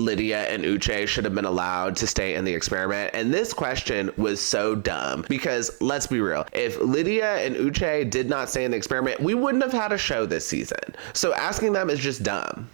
Lydia and Uche should have been allowed to stay in the experiment. And this question was so dumb because let's be real. If Lydia and Uche did not stay in the experiment, we wouldn't have had a show this season. So asking them is just dumb.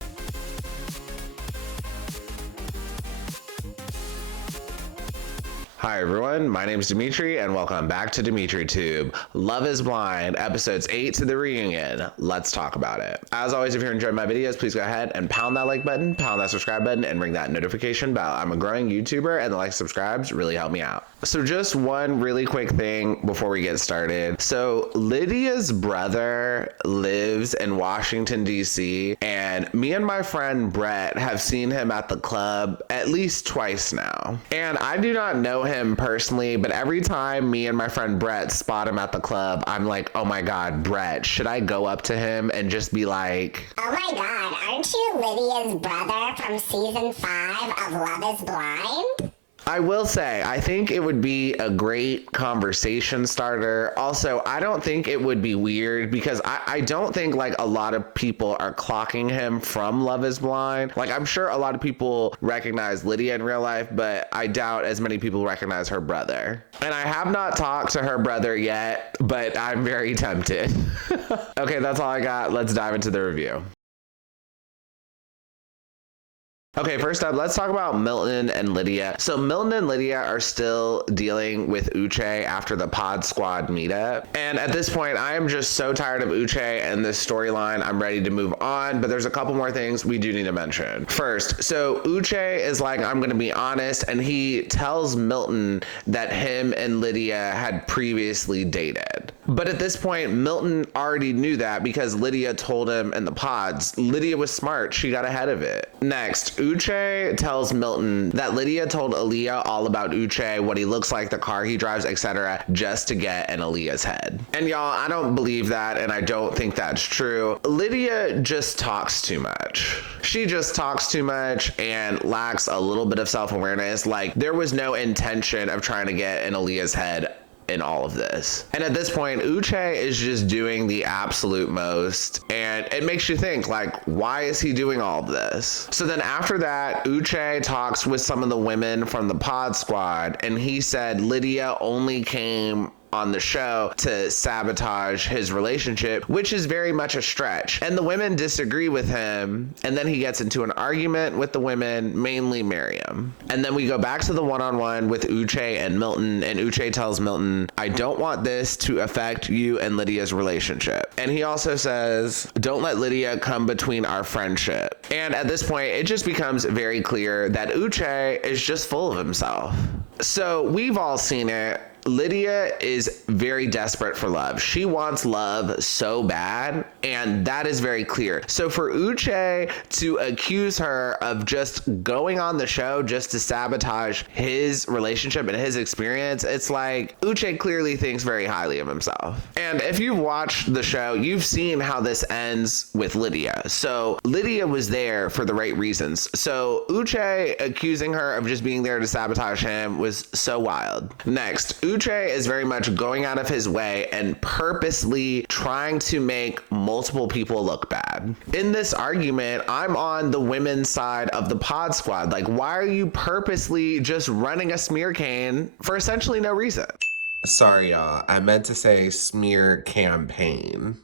Hi everyone, my name is Dimitri and welcome back to DimitriTube. Love is Blind, episodes 8 to the reunion. Let's talk about it. As always, if you're enjoying my videos, please go ahead and pound that like button, pound that subscribe button, and ring that notification bell. I'm a growing YouTuber and the likes and subscribes really help me out. So just one really quick thing before we get started. So Lydia's brother lives in Washington, D.C. and me and my friend Brett have seen him at the club at least twice now. And I do not know him personally, but every time me and my friend Brett spot him at the club, I'm like, oh my God, Brett, should I go up to him and just be like, oh my God, aren't you Lydia's brother from season 5 of Love is Blind? I will say, I think it would be a great conversation starter. Also, I don't think it would be weird because I don't think like a lot of people are clocking him from Love is Blind. Like I'm sure a lot of people recognize Lydia in real life, but I doubt as many people recognize her brother. And I have not talked to her brother yet, but I'm very tempted. Okay, that's all I got. Let's dive into the review. Okay, first up, let's talk about Milton and Lydia. So Milton and Lydia are still dealing with Uche after the Pod Squad meetup. And at this point, I am just so tired of Uche and this storyline. I'm ready to move on, but there's a couple more things we do need to mention. First, so Uche is like, I'm gonna be honest, and he tells Milton that him and Lydia had previously dated. But at this point, Milton already knew that because Lydia told him in the pods. Lydia was smart, she got ahead of it. Next, Uche tells Milton that Lydia told Aaliyah all about Uche, what he looks like, the car he drives, etc., just to get in Aaliyah's head. And y'all, I don't believe that, and I don't think that's true. Lydia just talks too much. She just talks too much and lacks a little bit of self-awareness. Like, there was no intention of trying to get in Aaliyah's head in all of this. And at this point, Uche is just doing the absolute most, and it makes you think, like, why is he doing all of this? So then after that, Uche talks with some of the women from the Pod Squad, and he said Lydia only came on the show to sabotage his relationship, which is very much a stretch. And the women disagree with him, and then he gets into an argument with the women, mainly Miriam. And then we go back to the one-on-one with Uche and Milton, and Uche tells Milton, I don't want this to affect you and Lydia's relationship. And he also says, don't let Lydia come between our friendship. And at this point, it just becomes very clear that Uche is just full of himself. So we've all seen it. Lydia is very desperate for love. She wants love so bad, and that is very clear. So for Uche to accuse her of just going on the show just to sabotage his relationship and his experience, it's like Uche clearly thinks very highly of himself. And if you've watched the show, you've seen how this ends with Lydia. So Lydia was there for the right reasons. So Uche accusing her of just being there to sabotage him was so wild. Next, Uche is very much going out of his way and purposely trying to make multiple people look bad. In this argument, I'm on the women's side of the Pod Squad. Like, why are you purposely just running a smear campaign for essentially no reason? Sorry, y'all. I meant to say smear campaign.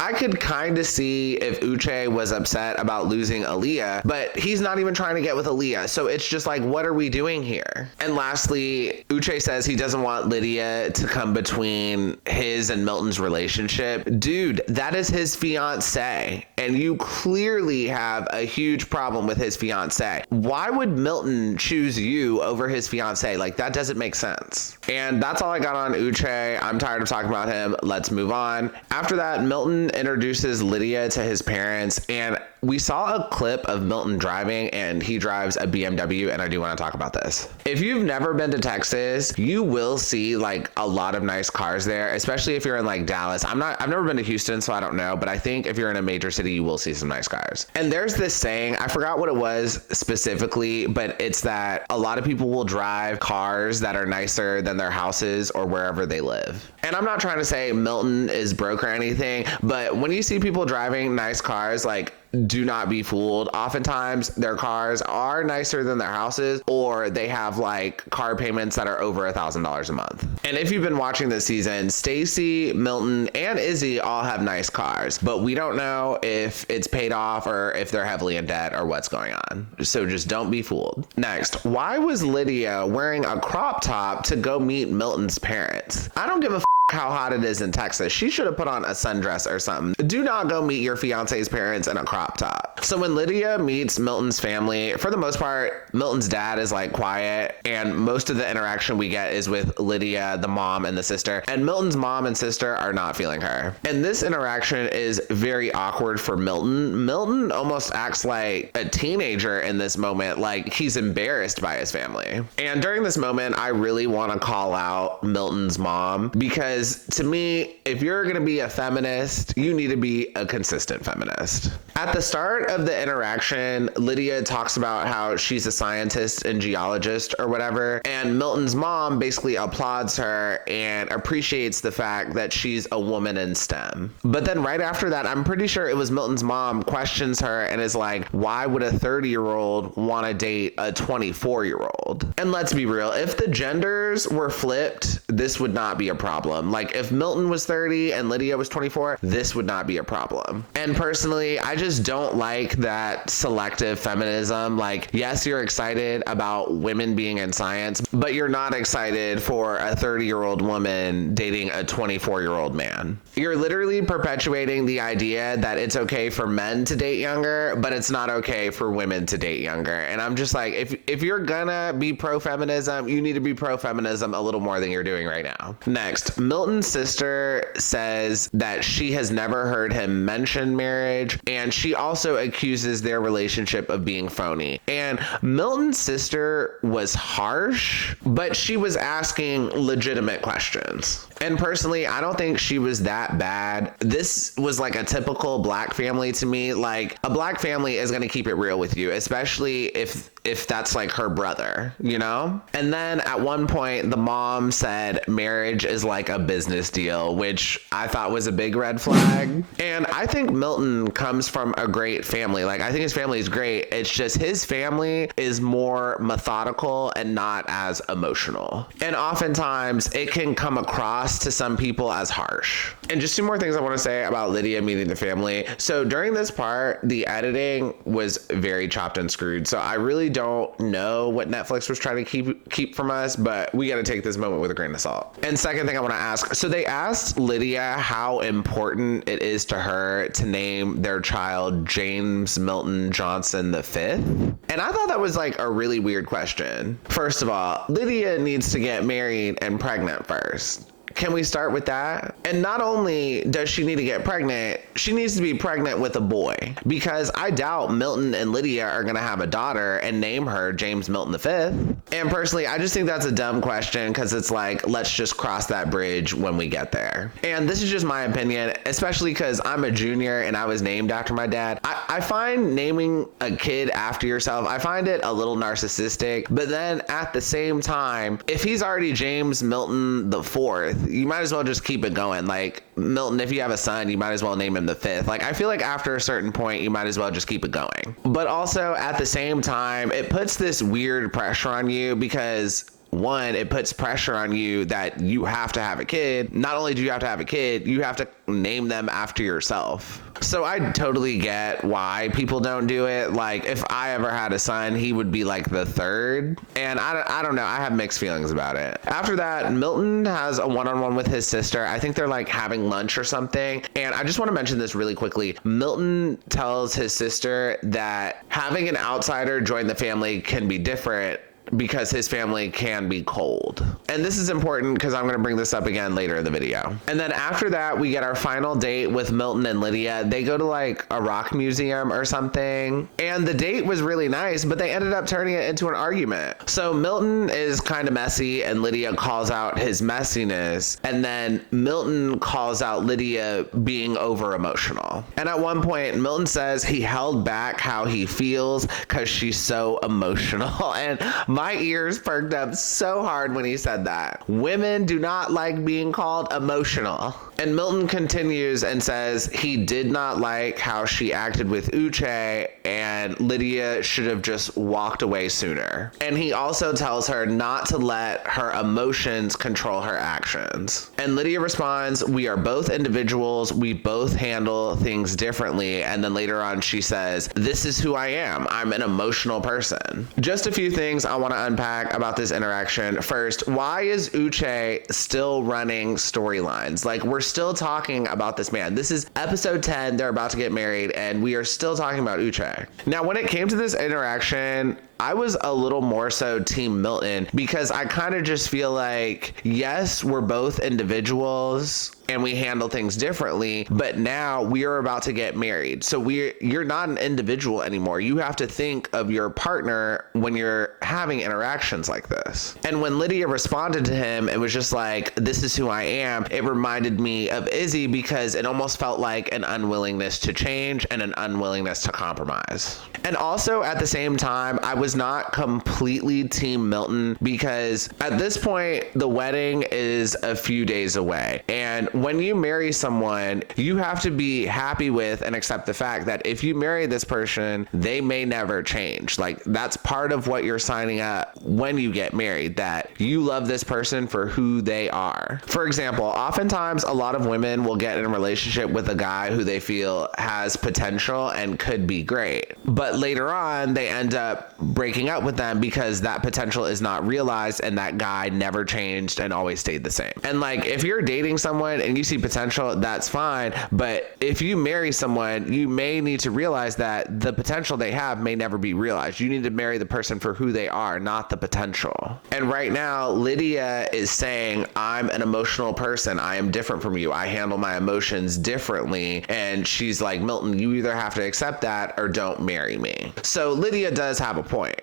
I could kind of see if Uche was upset about losing Aaliyah, but he's not even trying to get with Aaliyah. So it's just like, what are we doing here? And lastly, Uche says he doesn't want Lydia to come between his and Milton's relationship. Dude, that is his fiance, and you clearly have a huge problem with his fiance. Why would Milton choose you over his fiance? Like, that doesn't make sense. And that's all I got on Uche. I'm tired of talking about him. Let's move on. After that, Milton introduces Lydia to his parents, and we saw a clip of Milton driving, and he drives a BMW, and I do want to talk about this. If you've never been to Texas, you will see like a lot of nice cars there, especially if you're in like Dallas. I've never been to Houston, so I don't know, but I think if you're in a major city, you will see some nice cars. And there's this saying, I forgot what it was specifically, but it's that a lot of people will drive cars that are nicer than their houses or wherever they live. And I'm not trying to say Milton is broke or anything, but when you see people driving nice cars, like, do not be fooled. Oftentimes their cars are nicer than their houses, or they have like car payments that are over $1,000 a month. And if you've been watching this season, Stacy, Milton, and Izzy all have nice cars, but we don't know if it's paid off or if they're heavily in debt or what's going on. So just don't be fooled. Next, why was Lydia wearing a crop top to go meet Milton's parents? I don't give a how hot it is in Texas. She should have put on a sundress or something. Do not go meet your fiance's parents in a crop top. So when Lydia meets Milton's family, for the most part, Milton's dad is like quiet, and most of the interaction we get is with Lydia, the mom, and the sister. And Milton's mom and sister are not feeling her. And this interaction is very awkward for Milton. Milton almost acts like a teenager in this moment, like he's embarrassed by his family. And during this moment, I really want to call out Milton's mom, because to me, if you're going to be a feminist, you need to be a consistent feminist. At the start of the interaction, Lydia talks about how she's a scientist and geologist or whatever, and Milton's mom basically applauds her and appreciates the fact that she's a woman in STEM. But then right after that, I'm pretty sure it was Milton's mom questions her and is like, why would a 30-year-old want to date a 24-year-old? And let's be real, if the genders were flipped, this would not be a problem. Like if Milton was 30 and Lydia was 24, this would not be a problem. And personally, I just don't like that selective feminism. Like, yes, you're excited about women being in science, but you're not excited for a 30-year-old woman dating a 24-year-old man. You're literally perpetuating the idea that it's okay for men to date younger, but it's not okay for women to date younger. And I'm just like, if you're gonna be pro-feminism, you need to be pro-feminism a little more than you're doing right now. Next, Milton's sister says that she has never heard him mention marriage, and she also accuses their relationship of being phony. And Milton's sister was harsh, but she was asking legitimate questions. And personally, I don't think she was that bad. This was like a typical black family to me. Like, a black family is going to keep it real with you, especially if that's like her brother, you know? And then at one point, the mom said marriage is like a business deal, which I thought was a big red flag. And I think Milton comes from a great family. Like, I think his family is great. It's just his family is more methodical and not as emotional. And oftentimes it can come across to some people as harsh. And just two more things I want to say about Lydia meeting the family. So during this part, the editing was very chopped and screwed. So I really don't know what Netflix was trying to keep from us, but we got to take this moment with a grain of salt. And second thing I want to ask, so they asked Lydia how important it is to her to name their child James Milton Johnson V. And I thought that was like a really weird question. First of all, Lydia needs to get married and pregnant first. Can we start with that? And not only does she need to get pregnant, she needs to be pregnant with a boy, because I doubt Milton and Lydia are going to have a daughter and name her James Milton V. And personally, I just think that's a dumb question, because it's like, let's just cross that bridge when we get there. And this is just my opinion, especially because I'm a junior and I was named after my dad. I find naming a kid after yourself, I find it a little narcissistic, but then at the same time, if he's already James Milton IV, you might as well just keep it going. Like, Milton, if you have a son, you might as well name him the fifth. Like, I feel like after a certain point, you might as well just keep it going. But also at the same time, it puts this weird pressure on you, because one, it puts pressure on you that you have to have a kid. Not only do you have to have a kid, you have to name them after yourself. So I totally get why people don't do it. Like, if I ever had a son, he would be like the third. And I don't know. I have mixed feelings about it. After that, Milton has a one-on-one with his sister. I think they're like having lunch or something. And I just want to mention this really quickly. Milton tells his sister that having an outsider join the family can be different, because his family can be cold. And this is important because I'm going to bring this up again later in the video. And then after that, we get our final date with Milton and Lydia. They go to like a rock museum or something. And the date was really nice, but they ended up turning it into an argument. So Milton is kind of messy and Lydia calls out his messiness. And then Milton calls out Lydia being over emotional. And at one point, Milton says he held back how he feels because she's so emotional. And my ears perked up so hard when he said that. Women do not like being called emotional. And Milton continues and says he did not like how she acted with Uche and Lydia should have just walked away sooner. And he also tells her not to let her emotions control her actions. And Lydia responds, we are both individuals. We both handle things differently. And then later on she says, this is who I am. I'm an emotional person. Just a few things I want to unpack about this interaction. First, why is Uche still running storylines? Like, we're still talking about this man. This is episode 10. They're about to get married and we are still talking about Uche. Now, when it came to this interaction, I was a little more so team Milton because I kind of just feel like, yes, we're both individuals and we handle things differently, but now we are about to get married. So you're not an individual anymore. You have to think of your partner when you're having interactions like this. And when Lydia responded to him, it was just like, this is who I am. It reminded me of Izzy because it almost felt like an unwillingness to change and an unwillingness to compromise. And also at the same time, I was not completely team Milton because at this point, the wedding is a few days away. And when you marry someone, you have to be happy with and accept the fact that if you marry this person, they may never change. Like, that's part of what you're signing up when you get married, that you love this person for who they are. For example, oftentimes a lot of women will get in a relationship with a guy who they feel has potential and could be great. But later on, they end up breaking up with them because that potential is not realized and that guy never changed and always stayed the same. And like, if you're dating someone and you see potential, that's fine. But if you marry someone, you may need to realize that the potential they have may never be realized. You need to marry the person for who they are, not the potential. And right now, Lydia is saying, I'm an emotional person. I am different from you. I handle my emotions differently. And she's like, Milton, you either have to accept that or don't marry me. So Lydia does have a point.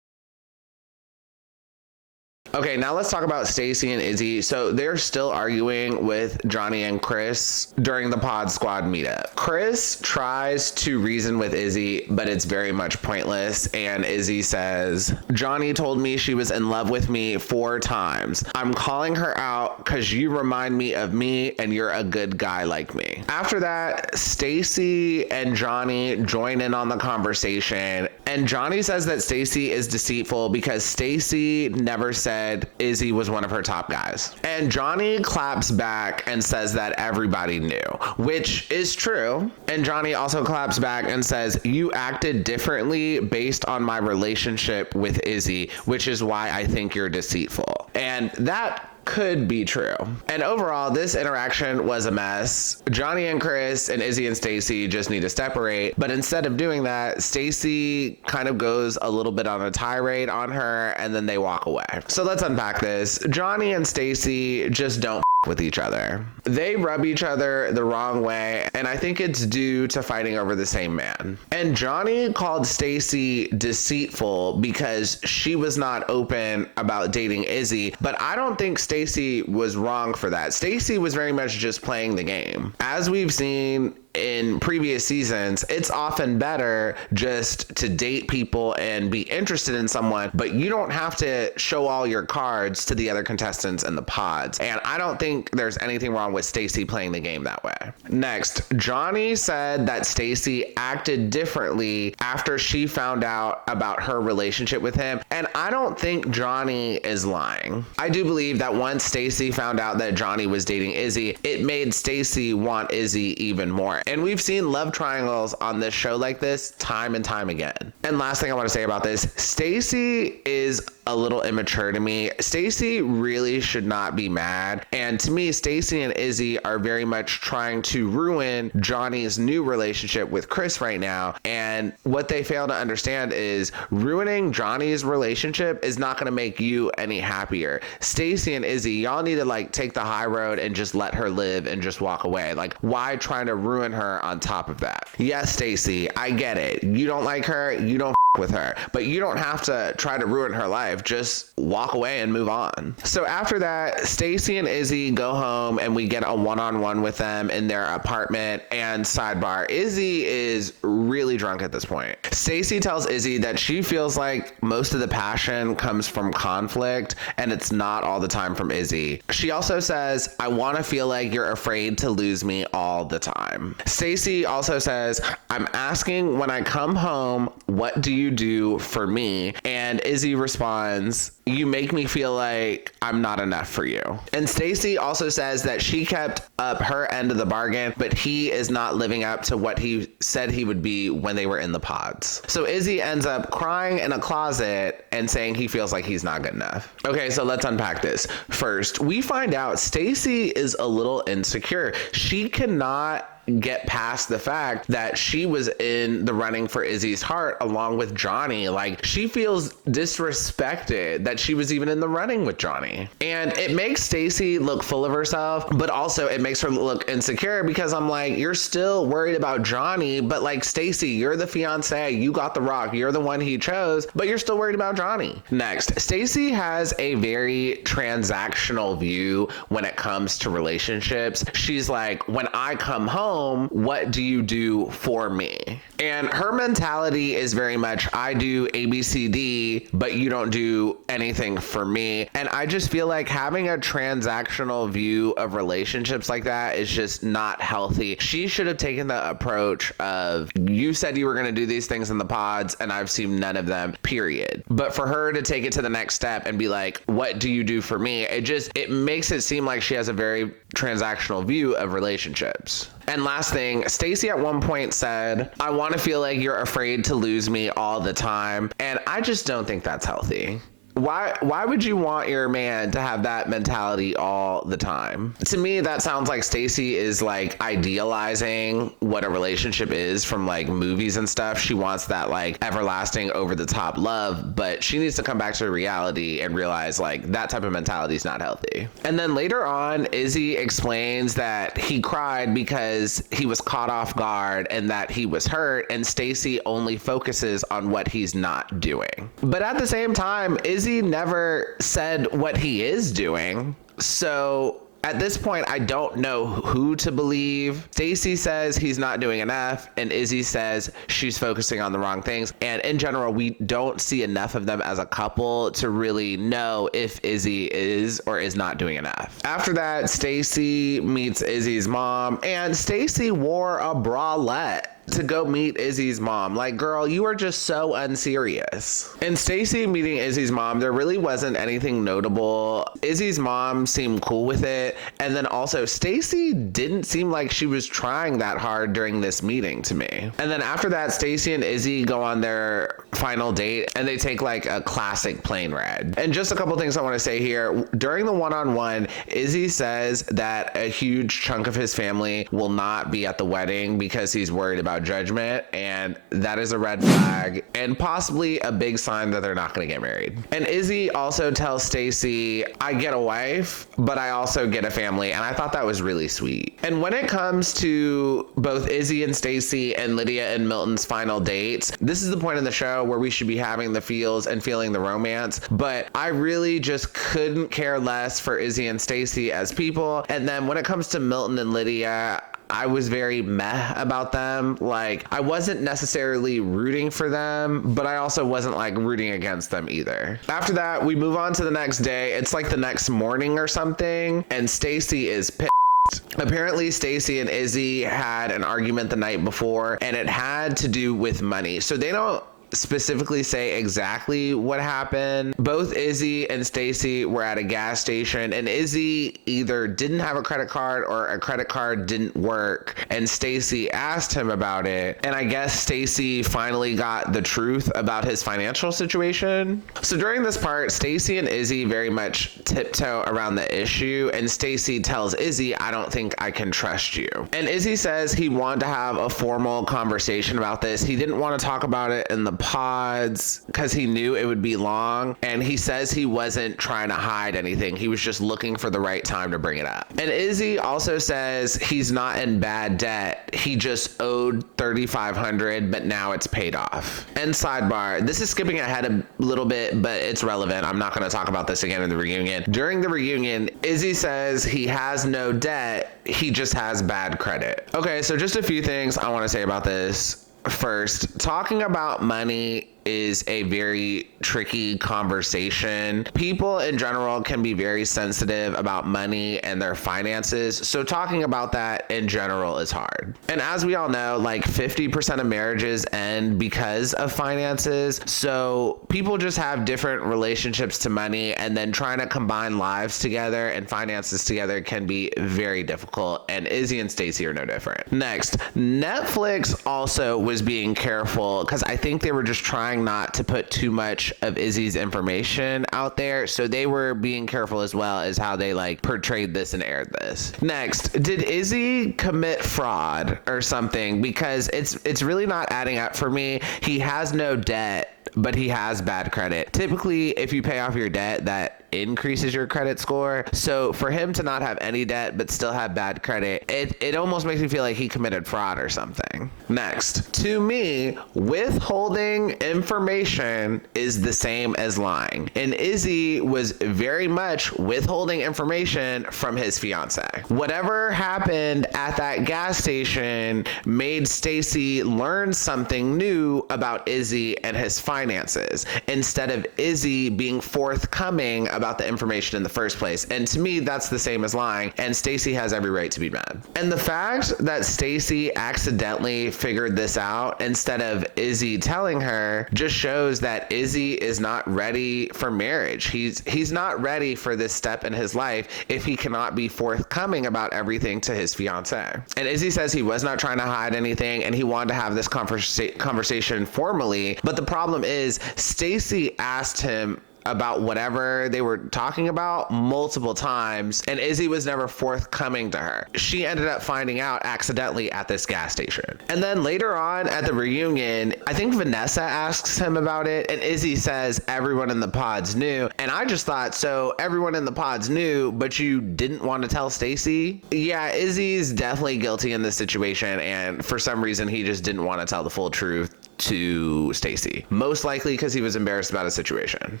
Okay, now let's talk about Stacy and Izzy. So they're still arguing with Johnie and Chris during the Pod Squad meetup. Chris tries to reason with Izzy, but it's very much pointless. And Izzy says, Johnie told me she was in love with me 4 times. I'm calling her out because you remind me of me and you're a good guy like me. After that, Stacy and Johnie join in on the conversation. And Johnie says that Stacy is deceitful because Stacy never said Izzy was one of her top guys. And Johnie claps back and says that everybody knew, which is true. And Johnie also claps back and says, you acted differently based on my relationship with Izzy, which is why I think you're deceitful. And that could be true. And overall, this interaction was a mess. Johnie and Chris and Izzy and Stacy just need to separate. But instead of doing that, Stacy kind of goes a little bit on a tirade on her and then they walk away. So let's unpack this. Johnie and Stacy just don't with each other. They rub each other the wrong way, and I think it's due to fighting over the same man. And Johnie called Stacy deceitful because she was not open about dating Izzy, but I don't think Stacy was wrong for that. Stacy was very much just playing the game. As we've seen in previous seasons, it's often better just to date people and be interested in someone, but you don't have to show all your cards to the other contestants in the pods. And I don't think there's anything wrong with Stacy playing the game that way. Next, Johnie said that Stacy acted differently after she found out about her relationship with him. And I don't think Johnie is lying. I do believe that once Stacy found out that Johnie was dating Izzy, it made Stacy want Izzy even more. And we've seen love triangles on this show like this time and time again. And last thing I want to say about this, Stacy is a little immature to me. Stacy really should not be mad. And to me, Stacy and Izzy are very much trying to ruin Johnny's new relationship with Chris right now. And what they fail to understand is ruining Johnny's relationship is not going to make you any happier. Stacy and Izzy, y'all need to like take the high road and just let her live and just walk away. Like, why trying to ruin her on top of that? Yes, Stacy, I get it. You don't like her. You don't with her, but you don't have to try to ruin her life. Just walk away and move on. So after that, Stacy and Izzy go home and we get a one-on-one with them in their apartment. And sidebar, Izzy is really drunk at this point. Stacy tells Izzy that she feels like most of the passion comes from conflict and it's not all the time from Izzy. She also says, I want to feel like you're afraid to lose me all the time. Stacy also says, I'm asking when I come home, what do you do for me? And Izzy responds, you make me feel like I'm not enough for you. And Stacy also says that she kept up her end of the bargain, but he is not living up to what he said he would be when they were in the pods. So Izzy ends up crying in a closet and saying he feels like he's not good enough. Okay, so let's unpack this. First, we find out Stacy is a little insecure. She cannot get past the fact that she was in the running for Izzy's heart along with Johnie. Like, she feels disrespected that she was even in the running with Johnie. And it makes Stacy look full of herself, but also it makes her look insecure because I'm like, you're still worried about Johnie, but like, Stacy, you're the fiance, you got the rock, you're the one he chose, but you're still worried about Johnie. Next, Stacy has a very transactional view when it comes to relationships. She's like, when I come home, what do you do for me? And her mentality is very much, I do ABCD, but you don't do anything for me. And I just feel like having a transactional view of relationships like that is just not healthy. She should have taken the approach of, you said you were going to do these things in the pods and I've seen none of them, period. But for her to take it to the next step and be like, what do you do for me? It makes it seem like she has a very transactional view of relationships. And last thing, Stacy at one point said, I want to feel like you're afraid to lose me all the time. And I just don't think that's healthy. Why would you want your man to have that mentality all the time? To me, that sounds like Stacy is like idealizing what a relationship is from like movies and stuff. She wants that like everlasting over the top love, but she needs to come back to reality and realize like that type of mentality is not healthy. And then later on, Izzy explains that he cried because he was caught off guard and that he was hurt, and Stacy only focuses on what he's not doing. But at the same time, Izzy never said what he is doing. So at this point, I don't know who to believe. Stacy says he's not doing enough, and Izzy says she's focusing on the wrong things. And in general, we don't see enough of them as a couple to really know if Izzy is or is not doing enough. After that, Stacy meets Izzy's mom, and Stacy wore a bralette to go meet Izzy's mom. Like, girl, you are just so unserious. In Stacy meeting Izzy's mom, there really wasn't anything notable. Izzy's mom seemed cool with it. And then also, Stacy didn't seem like she was trying that hard during this meeting to me. And then after that, Stacy and Izzy go on their final date and they take like a classic plane ride. And just a couple things I want to say here. During the one-on-one, Izzy says that a huge chunk of his family will not be at the wedding because he's worried about judgment, and that is a red flag and possibly a big sign that they're not going to get married. And Izzy also tells Stacy, I get a wife, but I also get a family, and I thought that was really sweet. And when it comes to both Izzy and Stacy and Lydia and Milton's final dates, this is the point in the show where we should be having the feels and feeling the romance, but I really just couldn't care less for Izzy and Stacy as people. And then when it comes to Milton and Lydia, I was very meh about them. Like, I wasn't necessarily rooting for them, but I also wasn't like rooting against them either. After that, we move on to the next day. It's like the next morning or something, and Stacy is pissed. Apparently, Stacy and Izzy had an argument the night before, and it had to do with money. So they don't specifically say exactly what happened. Both Izzy and Stacy were at a gas station, and Izzy either didn't have a credit card or a credit card didn't work, and Stacy asked him about it, and I guess Stacy finally got the truth about his financial situation. So during this part, Stacy and Izzy very much tiptoe around the issue, and Stacy tells Izzy, I don't think I can trust you. And Izzy says he wanted to have a formal conversation about this. He didn't want to talk about it in the pods because he knew it would be long, and he says he wasn't trying to hide anything. He was just looking for the right time to bring it up. And Izzy also says he's not in bad debt. He just owed $3,500, but now it's paid off. And sidebar, this is skipping ahead a little bit, but it's relevant. I'm not going to talk about this again in the reunion. During the reunion, Izzy says he has no debt. He just has bad credit. Okay, so just a few things I want to say about this. First, talking about money is a very tricky conversation. People in general can be very sensitive about money and their finances, so talking about that in general is hard. And as we all know, like 50% of marriages end because of finances, so people just have different relationships to money, and then trying to combine lives together and finances together can be very difficult, and Izzy and Stacy are no different. Next, Netflix also was being careful because I think they were just trying not to put too much of Izzy's information out there, so they were being careful as well as how they like portrayed this and aired this. Next, did Izzy commit fraud or something? Because it's really not adding up for me. He has no debt, but he has bad credit. Typically, if you pay off your debt, that increases your credit score. So for him to not have any debt but still have bad credit, it almost makes me feel like he committed fraud or something. Next, to me, withholding information is the same as lying. And Izzy was very much withholding information from his fiance. Whatever happened at that gas station made Stacy learn something new about Izzy and his finances, instead of Izzy being forthcoming about the information in the first place. And to me, that's the same as lying, and Stacy has every right to be mad. And the fact that Stacy accidentally figured this out instead of Izzy telling her just shows that Izzy is not ready for marriage. He's not ready for this step in his life if he cannot be forthcoming about everything to his fiance. And Izzy says he was not trying to hide anything, and he wanted to have this conversation formally, but the problem is Stacy asked him about whatever they were talking about multiple times, and Izzy was never forthcoming to her. She ended up finding out accidentally at this gas station. And then later on at the reunion, I think Vanessa asks him about it, and Izzy says everyone in the pods knew. And I just thought, so everyone in the pods knew, but you didn't want to tell Stacy? Yeah, Izzy's definitely guilty in this situation, and for some reason he just didn't want to tell the full truth to Stacy. Most likely because he was embarrassed about his situation.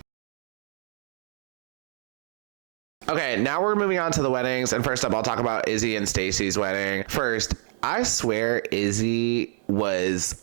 Okay, now we're moving on to the weddings, and first up, I'll talk about Izzy and Stacy's wedding. First, I swear Izzy was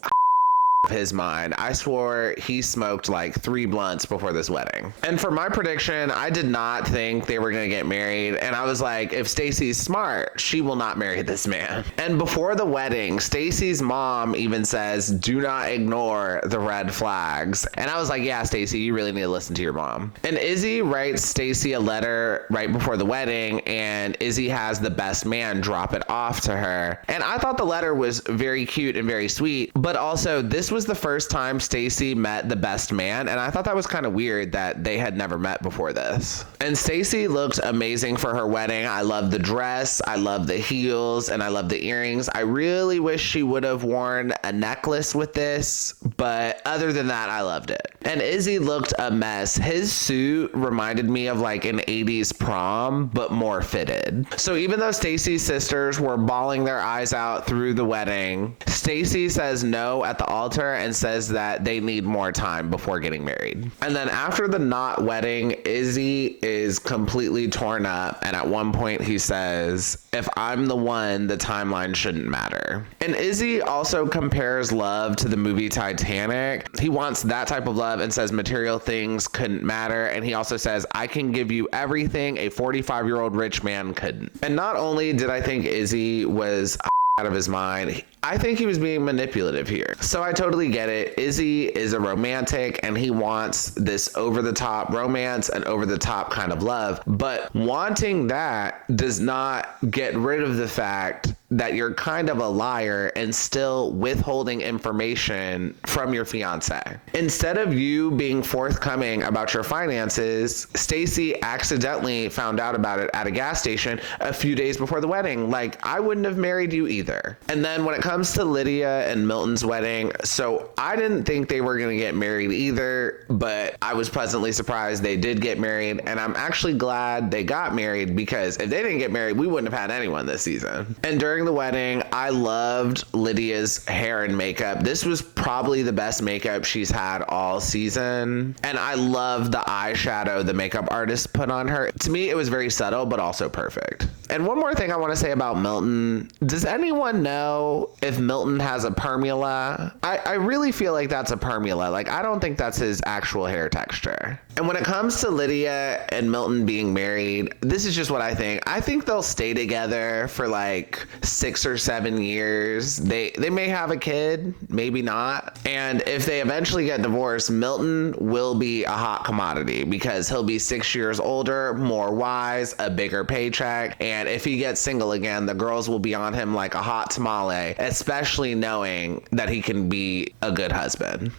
his mind. I swore he smoked like 3 blunts before this wedding. And for my prediction, I did not think they were gonna get married, and I was like, if Stacy's smart, she will not marry this man. And before the wedding, Stacy's mom even says, do not ignore the red flags. And I was like, yeah, Stacy, you really need to listen to your mom. And Izzy writes Stacy a letter right before the wedding, and Izzy has the best man drop it off to her. And I thought the letter was very cute and very sweet, but also this was the first time Stacy met the best man, and I thought that was kind of weird that they had never met before this. And Stacy looked amazing for her wedding. I love the dress, I love the heels, and I love the earrings. I really wish she would have worn a necklace with this, but other than that, I loved it. And Izzy looked a mess. His suit reminded me of like an 80s prom, but more fitted. So even though Stacy's sisters were bawling their eyes out through the wedding, Stacy says no at the altar and says that they need more time before getting married. And then after the not wedding, Izzy is completely torn up, and at one point he says, if I'm the one, the timeline shouldn't matter. And Izzy also compares love to the movie Titanic. He wants that type of love and says material things couldn't matter, and he also says, I can give you everything a 45-year-old rich man couldn't. And not only did I think Izzy was out of his mind, I think he was being manipulative here. So I totally get it. Izzy is a romantic, and he wants this over-the-top romance and over-the-top kind of love, but wanting that does not get rid of the fact that you're kind of a liar and still withholding information from your fiance. Instead of you being forthcoming about your finances, Stacy accidentally found out about it at a gas station a few days before the wedding. Like, I wouldn't have married you either. And then when it comes to Lydia and Milton's wedding, so I didn't think they were going to get married either, but I was pleasantly surprised they did get married, and I'm actually glad they got married, because if they didn't get married, we wouldn't have had anyone this season. And during the wedding, I loved Lydia's hair and makeup. This was probably the best makeup she's had all season, and I loved the eyeshadow the makeup artist put on her. To me, it was very subtle, but also perfect. And one more thing I want to say about Milton. Does anyone know if Milton has a permula? I really feel like that's a permula. Like, I don't think that's his actual hair texture. And when it comes to Lydia and Milton being married, this is just what I think. I think they'll stay together for like 6 or 7 years. They may have a kid, maybe not. And if they eventually get divorced, Milton will be a hot commodity because he'll be 6 years older, more wise, a bigger paycheck. And if he gets single again, the girls will be on him like a hot tamale, especially knowing that he can be a good husband.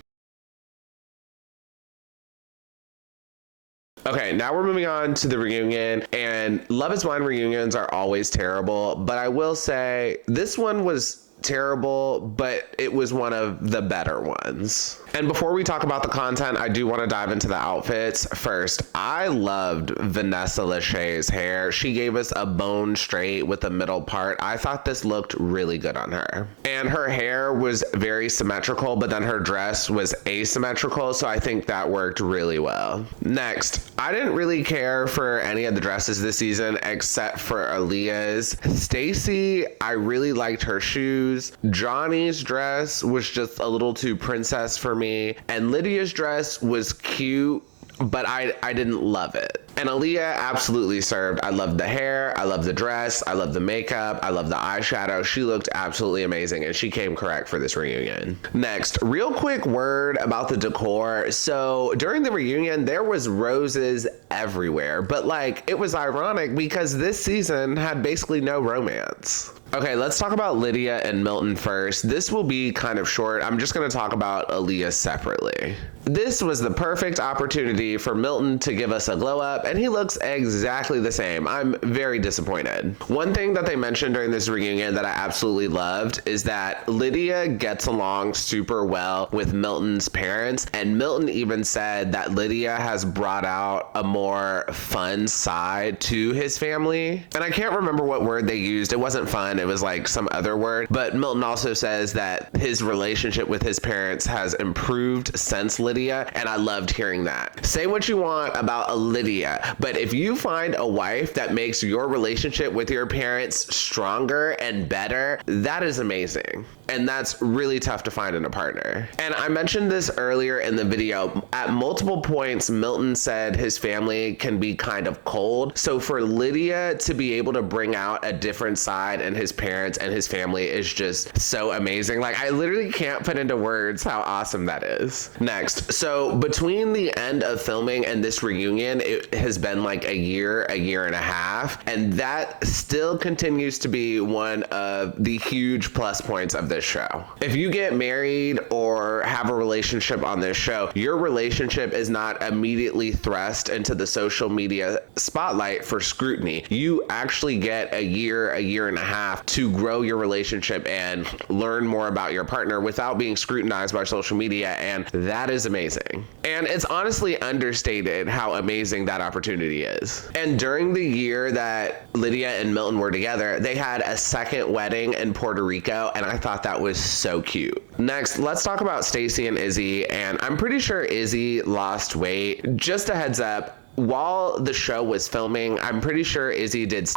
Okay, now we're moving on to the reunion, and Love is Blind reunions are always terrible, but I will say this one was terrible, but it was one of the better ones. And before we talk about the content, I do want to dive into the outfits. First, I loved Vanessa Lachey's hair. She gave us a bone straight with the middle part. I thought this looked really good on her. And her hair was very symmetrical, but then her dress was asymmetrical, so I think that worked really well. Next, I didn't really care for any of the dresses this season except for Aaliyah's. Stacy, I really liked her shoes. Johnie's dress was just a little too princess for me, and Lydia's dress was cute, but I didn't love it. And Aaliyah absolutely served. I loved the hair, I loved the dress, I loved the makeup, I loved the eyeshadow. She looked absolutely amazing, and she came correct for this reunion. Next, real quick word about the decor. So during the reunion, there was roses everywhere, but like, it was ironic because this season had basically no romance. Okay, let's talk about Lydia and Milton first. This will be kind of short. I'm just going to talk about Aaliyah separately. This was the perfect opportunity for Milton to give us a glow up, and he looks exactly the same. I'm very disappointed. One thing that they mentioned during this reunion that I absolutely loved is that Lydia gets along super well with Milton's parents, and Milton even said that Lydia has brought out a more fun side to his family. And I can't remember what word they used. It wasn't fun. It was like some other word. But Milton also says that his relationship with his parents has improved since Lydia, and I loved hearing that. Say what you want about Lydia, but if you find a wife that makes your relationship with your parents stronger and better, that is amazing. And that's really tough to find in a partner. And I mentioned this earlier in the video. At multiple points, Milton said his family can be kind of cold. So for Lydia to be able to bring out a different side in his parents and his family is just so amazing. Like, I literally can't put into words how awesome that is. Next, so between the end of filming and this reunion, it has been like a year and a half. And that still continues to be one of the huge plus points of this show. If you get married or have a relationship on this show, your relationship is not immediately thrust into the social media spotlight for scrutiny. You actually get a year and a half to grow your relationship and learn more about your partner without being scrutinized by social media, and that is amazing. And it's honestly understated how amazing that opportunity is. And during the year that Lydia and Milton were together, they had a second wedding in Puerto Rico, and I thought that was so cute. Next, let's talk about Stacy and Izzy, and I'm pretty sure Izzy lost weight. Just a heads up, while the show was filming, I'm pretty sure Izzy did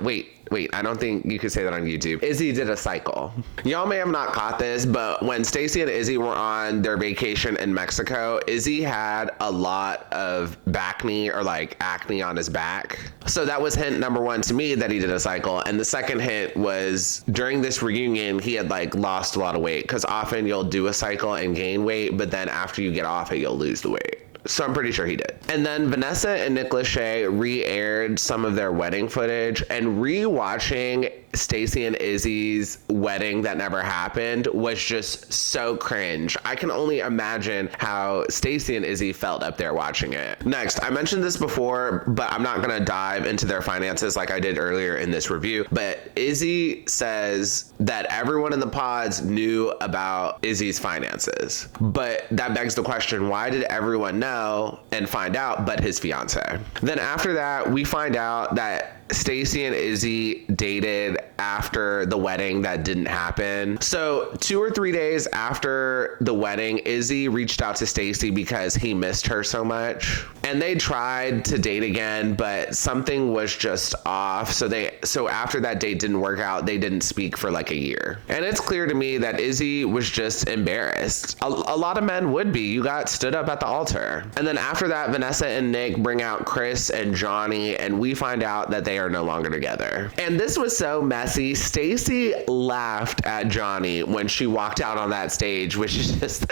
wait, I don't think you could say that on YouTube. Izzy did a cycle. Y'all may have not caught this, but when Stacy and Izzy were on their vacation in Mexico, Izzy had a lot of back knee or like acne on his back. So that was hint number one to me that he did a cycle. And the second hint was during this reunion, he had like lost a lot of weight, because often you'll do a cycle and gain weight, but then after you get off it, you'll lose the weight. So I'm pretty sure he did. And then Vanessa and Nick Lachey re-aired some of their wedding footage, and re-watching Stacy and Izzy's wedding that never happened was just so cringe. I can only imagine how Stacy and Izzy felt up there watching it. Next, I mentioned this before, but I'm not gonna dive into their finances like I did earlier in this review, but Izzy says that everyone in the pods knew about Izzy's finances. But that begs the question, why did everyone know and find out but his fiance? Then after that, we find out that Stacy and Izzy dated after the wedding that didn't happen. So 2 or 3 days after the wedding, Izzy reached out to Stacy because he missed her so much. And they tried to date again, but something was just off. So after that date didn't work out, they didn't speak for like a year. And it's clear to me that Izzy was just embarrassed. A lot of men would be. You got stood up at the altar. And then after that, Vanessa and Nick bring out Chris and Johnie, and we find out that they are no longer together. And this was so messy. Stacy laughed at Johnie when she walked out on that stage, which is just,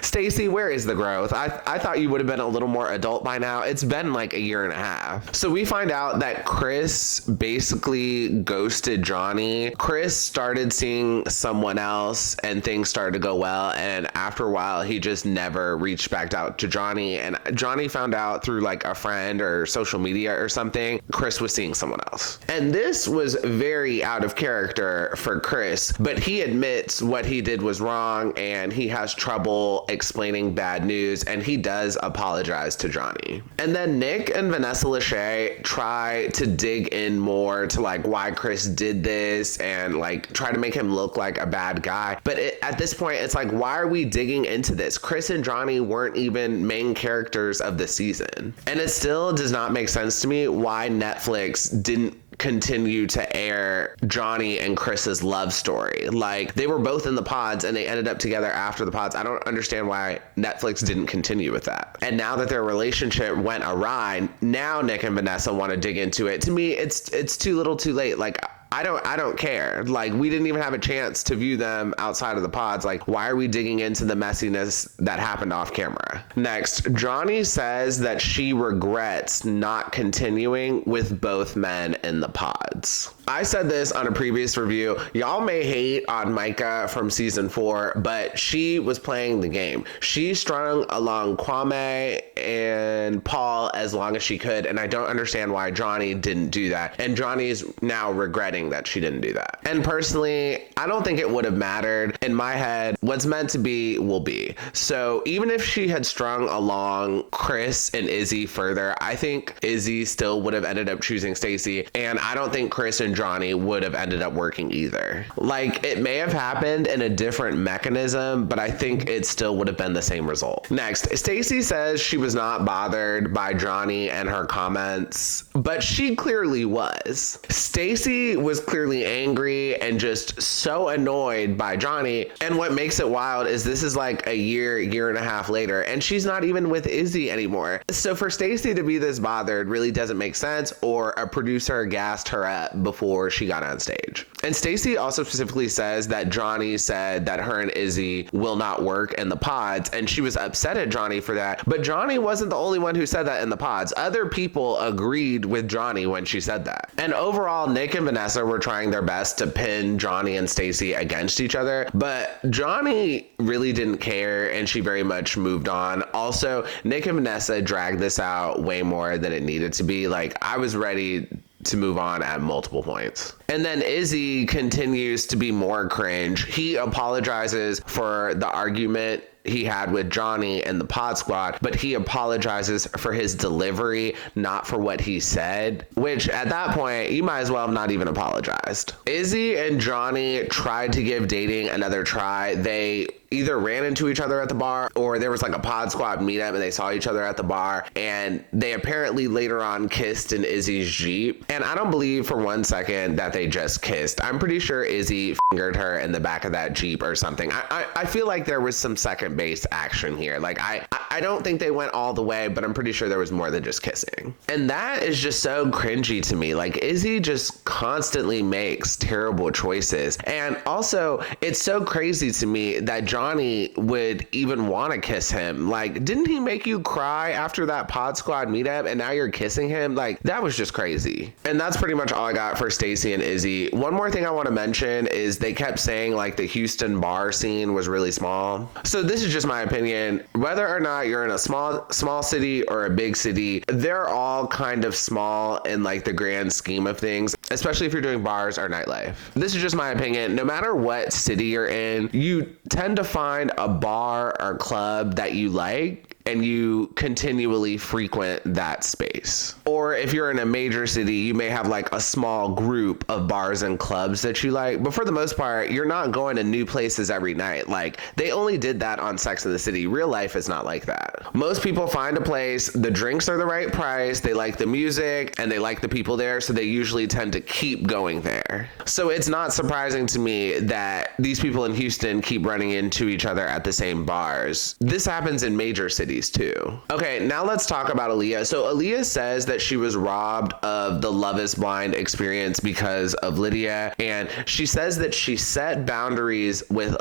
Stacy, where is the growth? I thought you would have been a little more adult by now. It's been like a year and a half. So we find out that Chris basically ghosted Johnie. Chris started seeing someone else and things started to go well. And after a while, he just never reached back out to Johnie. And Johnie found out through like a friend or social media or something, Chris was seeing someone else. And this was very out of character for Chris, but he admits what he did was wrong and he has trouble explaining bad news, and he does apologize to Johnie. And then Nick and Vanessa Lachey try to dig in more to like why Chris did this and like try to make him look like a bad guy. But at this point, it's like, why are we digging into this? Chris and Johnie weren't even main characters of the season. And it still does not make sense to me why Netflix didn't continue to air Johnie and Chris's love story. Like, they were both in the pods and they ended up together after the pods. I don't understand why Netflix didn't continue with that. And now that their relationship went awry, now Nick and Vanessa want to dig into it. To me, it's too little too late. Like, I don't care. Like, we didn't even have a chance to view them outside of the pods. Like, why are we digging into the messiness that happened off camera? Next, Johnie says that she regrets not continuing with both men in the pods. I said this on a previous review. Y'all may hate on Micah from season 4, but she was playing the game. She strung along Kwame and Paul as long as she could, and I don't understand why Johnie didn't do that. And Johnny's now regretting that she didn't do that. And personally, I don't think it would have mattered. In my head, what's meant to be will be. So even if she had strung along Chris and Izzy further, I think Izzy still would have ended up choosing Stacy, and I don't think Chris and Johnie would have ended up working either. Like, it may have happened in a different mechanism, but I think it still would have been the same result. Next, Stacy says she was not bothered by Johnie and her comments, but she clearly was. Stacy was clearly angry and just so annoyed by Johnie, and what makes it wild is this is like a year and a half later, and she's not even with Izzy anymore. So for Stacy to be this bothered really doesn't make sense, or a producer gassed her up before she got on stage. And Stacy also specifically says that Johnie said that her and Izzy will not work in the pods, and she was upset at Johnie for that. But Johnie wasn't the only one who said that in the pods. Other people agreed with Johnie when she said that. And overall, Nick and Vanessa were trying their best to pin Johnie and Stacy against each other, but Johnie really didn't care, and she very much moved on. Also, Nick and Vanessa dragged this out way more than it needed to be. Like, I was ready to move on at multiple points. And then Izzy continues to be more cringe. He apologizes for the argument he had with Johnie and the pod squad, but he apologizes for his delivery, not for what he said, which at that point, you might as well have not even apologized. Izzy and Johnie tried to give dating another try. They either ran into each other at the bar, or there was like a pod squad meetup and they saw each other at the bar, and they apparently later on kissed in Izzy's Jeep. And I don't believe for one second that they just kissed. I'm pretty sure Izzy fingered her in the back of that Jeep or something. I feel like there was some second base action here. Like, I don't think they went all the way, but I'm pretty sure there was more than just kissing. And that is just so cringy to me. Like, Izzy just constantly makes terrible choices. And also, it's so crazy to me that Johnie Johnie would even want to kiss him. Like, didn't he make you cry after that Pod Squad meetup and now you're kissing him? Like, that was just crazy. And that's pretty much all I got for Stacy and Izzy. One more thing I want to mention is they kept saying like the Houston bar scene was really small. So this is just my opinion. Whether or not you're in a small city or a big city, they're all kind of small in like the grand scheme of things, especially if you're doing bars or nightlife. This is just my opinion. No matter what city you're in, you tend to find a bar or club that you like and you continually frequent that space. Or if you're in a major city, you may have like a small group of bars and clubs that you like, but for the most part, you're not going to new places every night. Like, they only did that on Sex and the City. Real life is not like that. Most people find a place, the drinks are the right price, they like the music, and they like the people there, so they usually tend to keep going there. So it's not surprising to me that these people in Houston keep running into each other at the same bars. This happens in major cities too. Okay, now let's talk about Aaliyah. So Aaliyah says that she was robbed of the Love is Blind experience because of Lydia, and she says that she set boundaries with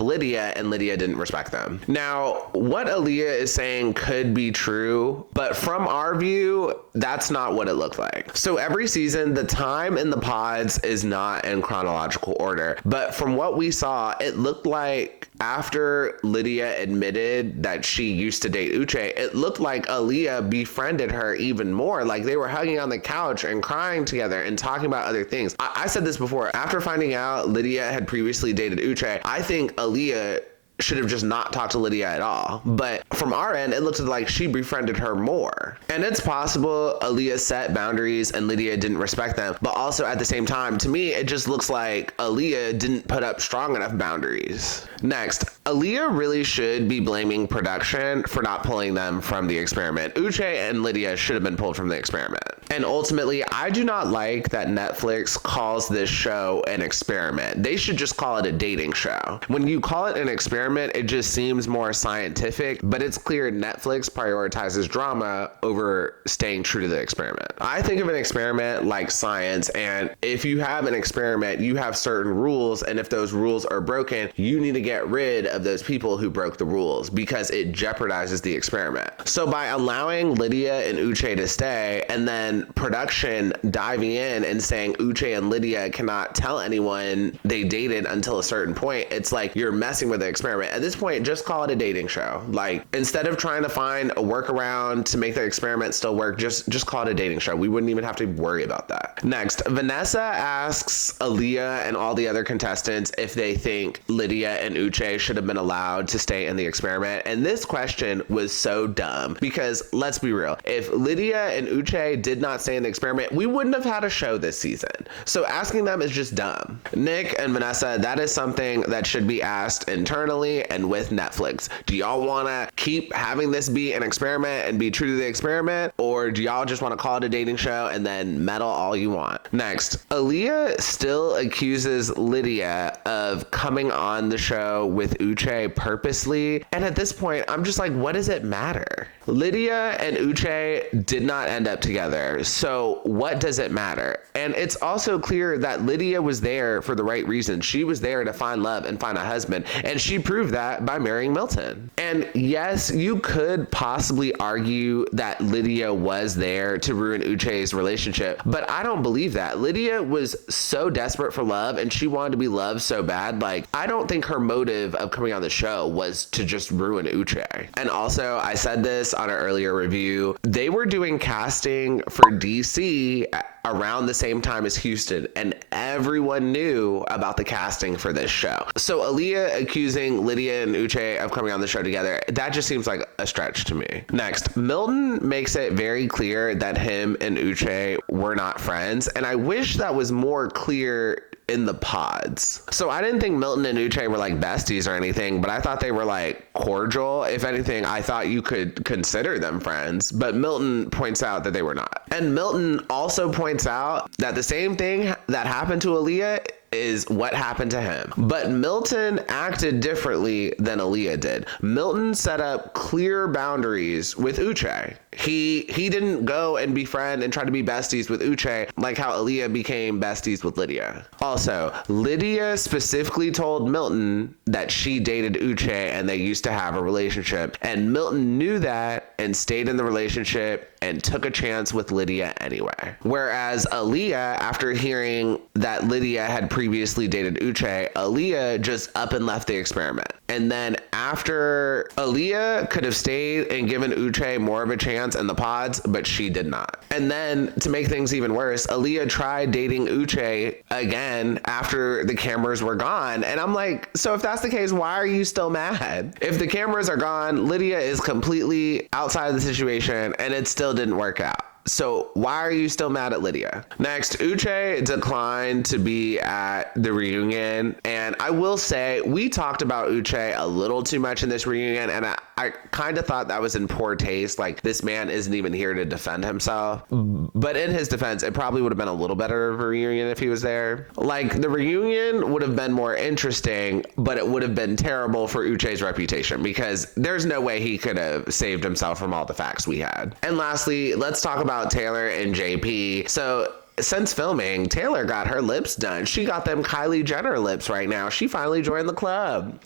Lydia and Lydia didn't respect them. Now, what Aaliyah is saying could be true, but from our view, that's not what it looked like. So every season, the time in the pods is not in chronological order, but from what we saw, it looked like after Lydia admitted that she used to date Uche, it looked like Aaliyah befriended her even more. Like, they were hugging on the couch and crying together and talking about other things. I said this before. After finding out Lydia had previously dated Uche, I think Aaliyah should have just not talked to Lydia at all. But from our end, it looked like she befriended her more. And it's possible Aaliyah set boundaries and Lydia didn't respect them. But also at the same time, to me, it just looks like Aaliyah didn't put up strong enough boundaries. Next, Aaliyah really should be blaming production for not pulling them from the experiment. Uche and Lydia should have been pulled from the experiment. And ultimately, I do not like that Netflix calls this show an experiment. They should just call it a dating show. When you call it an experiment, it just seems more scientific, but it's clear Netflix prioritizes drama over staying true to the experiment. I think of an experiment like science, and if you have an experiment, you have certain rules, and if those rules are broken, you need to get rid of those people who broke the rules because it jeopardizes the experiment. So by allowing Lydia and Uche to stay, and then production diving in and saying Uche and Lydia cannot tell anyone they dated until a certain point, it's like you're messing with the experiment. At this point, just call it a dating show. Like, instead of trying to find a workaround to make the experiment still work, just call it a dating show. We wouldn't even have to worry about that. Next, Vanessa asks Aaliyah and all the other contestants if they think Lydia and Uche should have been allowed to stay in the experiment. And this question was so dumb because, let's be real, if Lydia and Uche did not stay in the experiment, we wouldn't have had a show this season. So asking them is just dumb. Nick and Vanessa, that is something that should be asked internally and with Netflix. Do y'all want to keep having this be an experiment and be true to the experiment, or do y'all just want to call it a dating show and then meddle all you want? Next, Aaliyah still accuses Lydia of coming on the show with Uche purposely, and at this point, I'm just like, what does it matter? Lydia and Uche did not end up together, so what does it matter? And it's also clear that Lydia was there for the right reasons. She was there to find love and find a husband, and she proved that by marrying Milton. And yes, you could possibly argue that Lydia was there to ruin Uche's relationship, but I don't believe that. Lydia was so desperate for love, and she wanted to be loved so bad. Like, I don't think her motive of coming on the show was to just ruin Uche. And also, I said this on an earlier review, they were doing casting for DC around the same time as Houston, and everyone knew about the casting for this show. So Aaliyah accusing Lydia and Uche of coming on the show together, that just seems like a stretch to me. Next, Milton makes it very clear that him and Uche were not friends, and I wish that was more clear in the pods. So I didn't think Milton and Uche were like besties or anything, but I thought they were like cordial. If anything, I thought you could consider them friends, but Milton points out that they were not. And Milton also points out that the same thing that happened to Aaliyah is what happened to him. But Milton acted differently than Aaliyah did. Milton set up clear boundaries with Uche. He didn't go and befriend and try to be besties with Uche like how Aaliyah became besties with Lydia. Also, Lydia specifically told Milton that she dated Uche and they used to have a relationship. And Milton knew that and stayed in the relationship and took a chance with Lydia anyway. Whereas Aaliyah, after hearing that Lydia had previously dated Uche, Aaliyah just up and left the experiment. And then after, Aaliyah could have stayed and given Uche more of a chance in the pods, but she did not. And then to make things even worse, Aaliyah tried dating Uche again after the cameras were gone. And I'm like, so if that's the case, why are you still mad? If the cameras are gone, Lydia is completely outside of the situation and it still didn't work out. So why are you still mad at Lydia? Next, Uche declined to be at the reunion. And I will say, we talked about Uche a little too much in this reunion, and I kind of thought that was in poor taste. Like, this man isn't even here to defend himself. But in his defense, it probably would have been a little better of a reunion if he was there. Like, the reunion would have been more interesting, but it would have been terrible for Uche's reputation because there's no way he could have saved himself from all the facts we had. And lastly, let's talk about Taylor and JP. So since filming, Taylor got her lips done. She got them Kylie Jenner lips right now. She finally joined the club.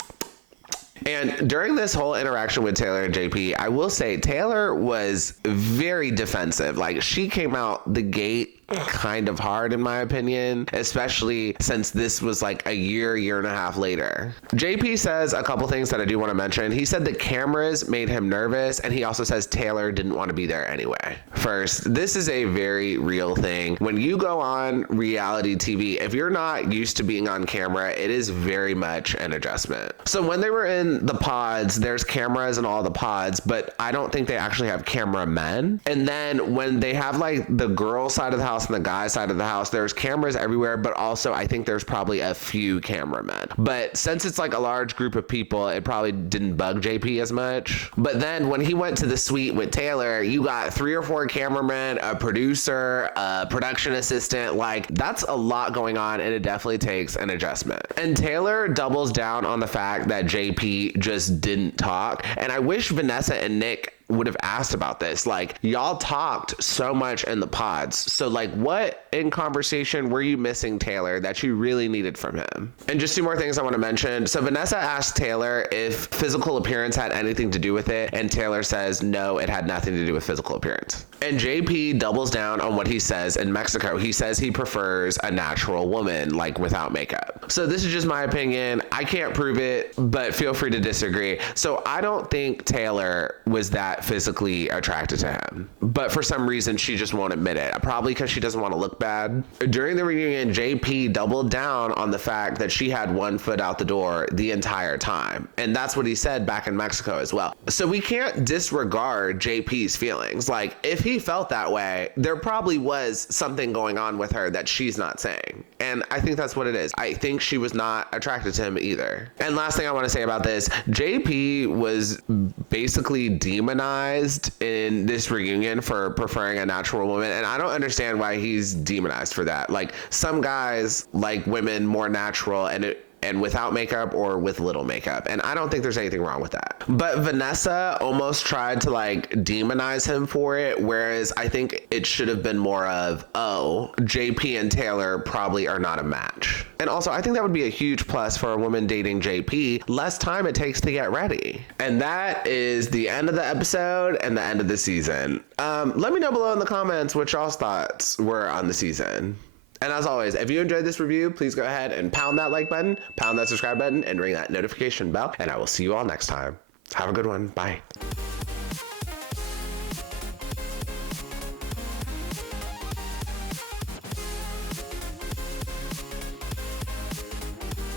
And during this whole interaction with Taylor and JP, I will say Taylor was very defensive. Like, she came out the gate kind of hard, in my opinion, especially since this was like a year and a half later. JP says a couple things that I do want to mention. He said the cameras made him nervous, and he also says Taylor didn't want to be there anyway. First, this is a very real thing. When you go on reality TV, if you're not used to being on camera, it is very much an adjustment. So when they were in the pods, there's cameras in all the pods, but I don't think they actually have cameramen. And then when they have like the girl side of the house and the guy side of the house, there's cameras everywhere, but also I think there's probably a few cameramen. But since it's like a large group of people, it probably didn't bug JP as much. But then when he went to the suite with Taylor, you got 3 or 4 cameramen, a producer, a production assistant. Like, that's a lot going on, and it definitely takes an adjustment. And Taylor doubles down on the fact that JP just didn't talk. And I wish Vanessa and Nick would have asked about this. Like, y'all talked so much in the pods. So like, what in conversation were you missing, Taylor, that you really needed from him? And just 2 more things I want to mention. So Vanessa asked Taylor if physical appearance had anything to do with it, and Taylor says no, it had nothing to do with physical appearance. And JP doubles down on what he says in Mexico. He says he prefers a natural woman, like without makeup. So this is just my opinion. I can't prove it, but feel free to disagree. So I don't think Taylor was that physically attracted to him, but for some reason she just won't admit it, probably because she doesn't want to look bad. During the reunion, JP doubled down on the fact that she had 1 foot out the door the entire time, and that's what he said back in Mexico as well. So we can't disregard JP's feelings. Like, if he felt that way, there probably was something going on with her that she's not saying, and I think that's what it is. I think she was not attracted to him either. And last thing I want to say about this, JP was basically demonized in this reunion for preferring a natural woman, and I don't understand why he's demonized for that. Like, some guys like women more natural and without makeup or with little makeup, and I don't think there's anything wrong with that. But Vanessa almost tried to like demonize him for it, whereas I think it should have been more of, oh, JP and Taylor probably are not a match. And also, I think that would be a huge plus for a woman dating JP, less time it takes to get ready. And that is the end of the episode and the end of the season. Let me know below in the comments what y'all's thoughts were on the season. And as always, if you enjoyed this review, please go ahead and pound that like button, pound that subscribe button, and ring that notification bell. And I will see you all next time. Have a good one. Bye.